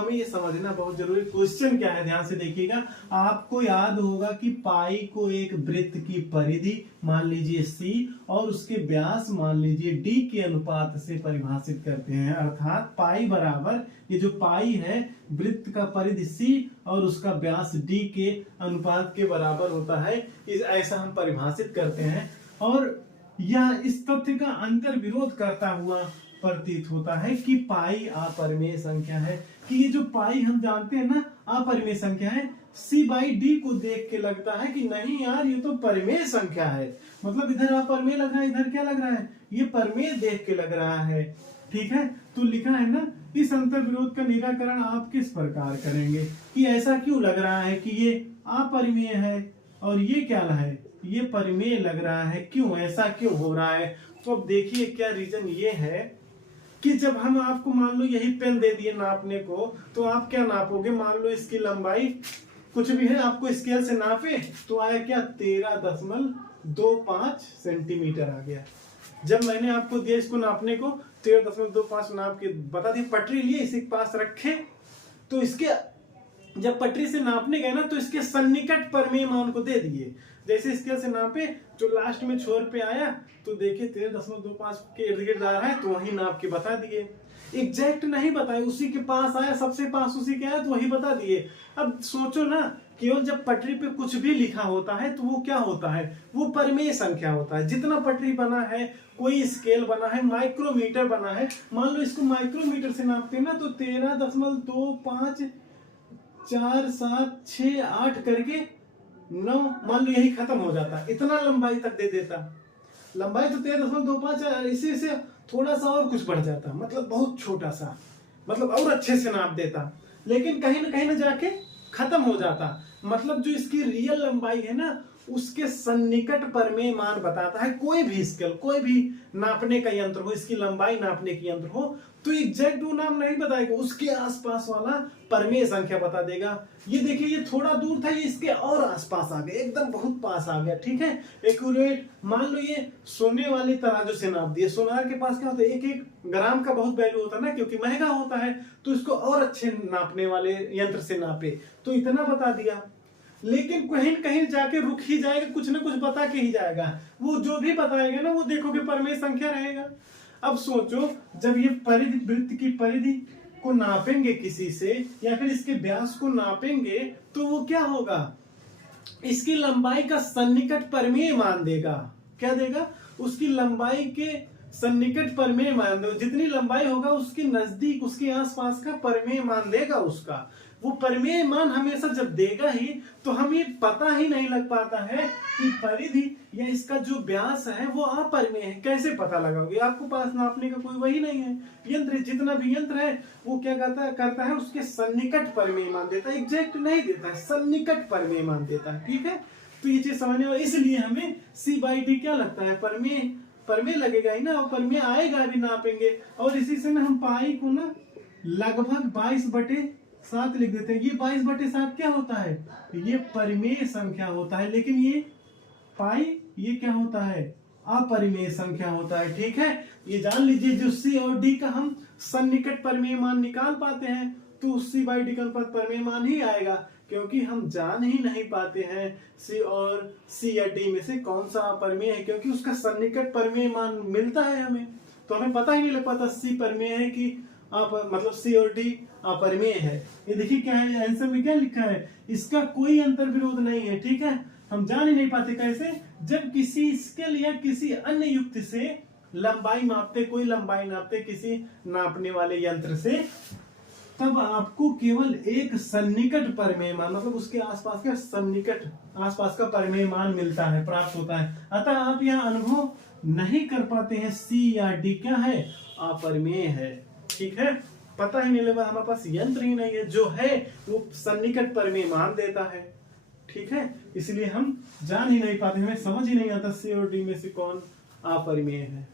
हमें ये समझना बहुत जरूरी। क्वेश्चन क्या है, ध्यान से देखिएगा। आपको याद होगा कि पाई को एक वृत्त की परिधि मान लीजिए C और उसके व्यास मान लीजिए D के अनुपात से परिभाषित करते हैं। अर्थात पाई बराबर, ये जो पाई है वृत्त का परिधि C और उसका व्यास D के अनुपात के बराबर होता है, ऐसा हम परिभाषित करते हैं। और यह इस तथ्य का अंतर विरोध करता हुआ प्रतीत होता है कि पाई अपरिमेय संख्या है, कि ये जो पाई हम जानते हैं ना अपरिमेय संख्या है। C/D को देख के लगता है कि नहीं यार ये तो परिमेय संख्या है, मतलब इधर अपरिमेय लग रहा है, इधर क्या लग रहा है, ये परिमेय देख के लग रहा है। ठीक है, तो लिखा है ना, इस अंतर विरोध का निराकरण आप किस प्रकार करेंगे कि ऐसा क्यों लग रहा है कि ये अपरिमेय है और ये क्या है, ये परिमेय लग रहा है, क्यों ऐसा क्यों हो रहा है। तो अब देखिए क्या रीजन ये है कि जब हम आपको मान लो यही पेन दे दिए नापने को, तो आप क्या नापोगे, मान लो इसकी लंबाई कुछ भी है, आपको स्केल से नापे तो आया क्या 13.25 सेंटीमीटर आ गया। जब मैंने आपको दिया इसको नापने को 13.25 नाप के बता दिया, पटरी लिए इसी के पास रखे, तो इसके जब पटरी से नापने गए ना तो इसके सन्निकट परिमेय मान को दे दिए। जैसे स्केल से नापे जो लास्ट में छोर पे आया तो देखिए 13.25 के इर्द गिर्द आ रहा है, तो वही नाप के बता दिए। एग्जैक्ट नहीं बताए, उसी के पास आया, सबसे पास उसी के आया तो वही बता दिए। अब सोचो ना, केवल जब पटरी पे कुछ भी लिखा होता है तो वो क्या होता है, वो परिमेय संख्या होता है। जितना पटरी बना है, कोई स्केल बना है, माइक्रोमीटर बना है, मान लो इसको माइक्रोमीटर से नापते हैं ना तो 13.25 4 7 6 8 करके 9 मान लो यही खत्म हो जाता, इतना लंबाई तक दे देता। लंबाई तो 13.25 इसी से थोड़ा सा और कुछ बढ़ जाता, मतलब बहुत छोटा सा, मतलब और अच्छे से नाप देता, लेकिन कहीं ना जाके खत्म हो जाता। मतलब जो इसकी रियल लंबाई है ना उसके सन्निकट परिमेय मान बताता है। कोई भी स्केल, कोई भी नापने का यंत्र हो, इसकी लंबाई नापने की यंत्र हो तो एग्जैक्ट वो नाम नहीं बताएगा, उसके आसपास वाला परिमेय संख्या बता देगा। ये देखिए ये थोड़ा दूर था, ये इसके और आसपास आ गया, एकदम बहुत पास आ गया। ठीक है, एक्यूरेट। मान लो ये सोने वाली तराजू से नाप दिए, सोनार के पास क्या होता है, एक एक ग्राम का बहुत वैल्यू होता है ना, क्योंकि महंगा होता है, तो इसको और अच्छे नापने वाले यंत्र से नापे तो इतना बता दिया। लेकिन कहीं कहीं जाके रुक ही जाएगा, कुछ ना कुछ बता के ही जाएगा। वो जो भी बताएगा ना वो देखोगे परिमेय संख्या रहेगा। अब सोचो जब ये परिधि, वृत्त की परिधि को नापेंगे किसी से या फिर इसके व्यास को नापेंगे तो वो क्या होगा, इसकी लंबाई का सन्निकट परिमेय मान देगा। क्या देगा, उसकी लंबाई के सन्निकट परिमेय मान देगा। जितनी लंबाई होगा उसके नजदीक, उसके आसपास का परिमेय मान देगा उसका। वो परिमेय मान हमेशा जब देगा ही तो हमें पता ही नहीं लग पाता है कि परिधि या इसका जो व्यास है वो अपरिमेय है। कैसे पता लगाओगे, आपको पास नापने का कोई वही नहीं है यंत्र। जितना भी यंत्र है वो क्या करता है उसके सन्निकट परिमेय मान देता है, एग्जैक्ट नहीं देता है, सन्निकट परिमेय मान देता है। ठीक है, तो ये चीज समझने वाली, इसलिए हमें C/D क्या लगता है, परिमेय लगेगा ही ना, और परिमेय आएगा भी नापेंगे। और इसी से ना हम पाई को ना लगभग 22/7 लिख देते हैं। ये 22/7 क्या होता है, ये परिमेय संख्या होता है, लेकिन ये पाई ये क्या होता है, अपरिमेय संख्या होता है। ठीक है, ये जान लीजिए जो C और D का हम सन्निकट परिमेय मान निकाल पाते हैं तो C/D का अनुपात परिमेय मान ही आएगा, क्योंकि हम जान ही नहीं पाते हैं C या D में से कौन सा अपरिमेय है, क्योंकि उसका सन्निकट परिमेय मान मिलता है हमें, तो हमें पता ही नहीं लग पाता C परिमेय है कि मतलब C और D अपरिमेय है। ये देखिए क्या है, आंसर में क्या लिखा है, इसका कोई अंतर विरोध नहीं है। ठीक है, हम जान ही नहीं पाते कैसे, जब किसी स्केल या किसी अन्य युक्ति से लंबाई मापते, कोई लंबाई नापते किसी नापने वाले यंत्र से, तब आपको केवल एक सन्निकट परिमेय मान, मतलब उसके आसपास का सन्निकट आसपास का परिमेय मान मिलता है, प्राप्त होता है। अतः आप यह अनुभव नहीं कर पाते हैं C या D क्या है, अपरिमेय है। ठीक है, पता ही नहीं लगा, हमारे पास यंत्र ही नहीं है, जो है वो सन्निकट परिमेय मान देता है। ठीक है, इसलिए हम जान ही नहीं पाते, हमें समझ ही नहीं आता C और D में से कौन अपरिमेय है।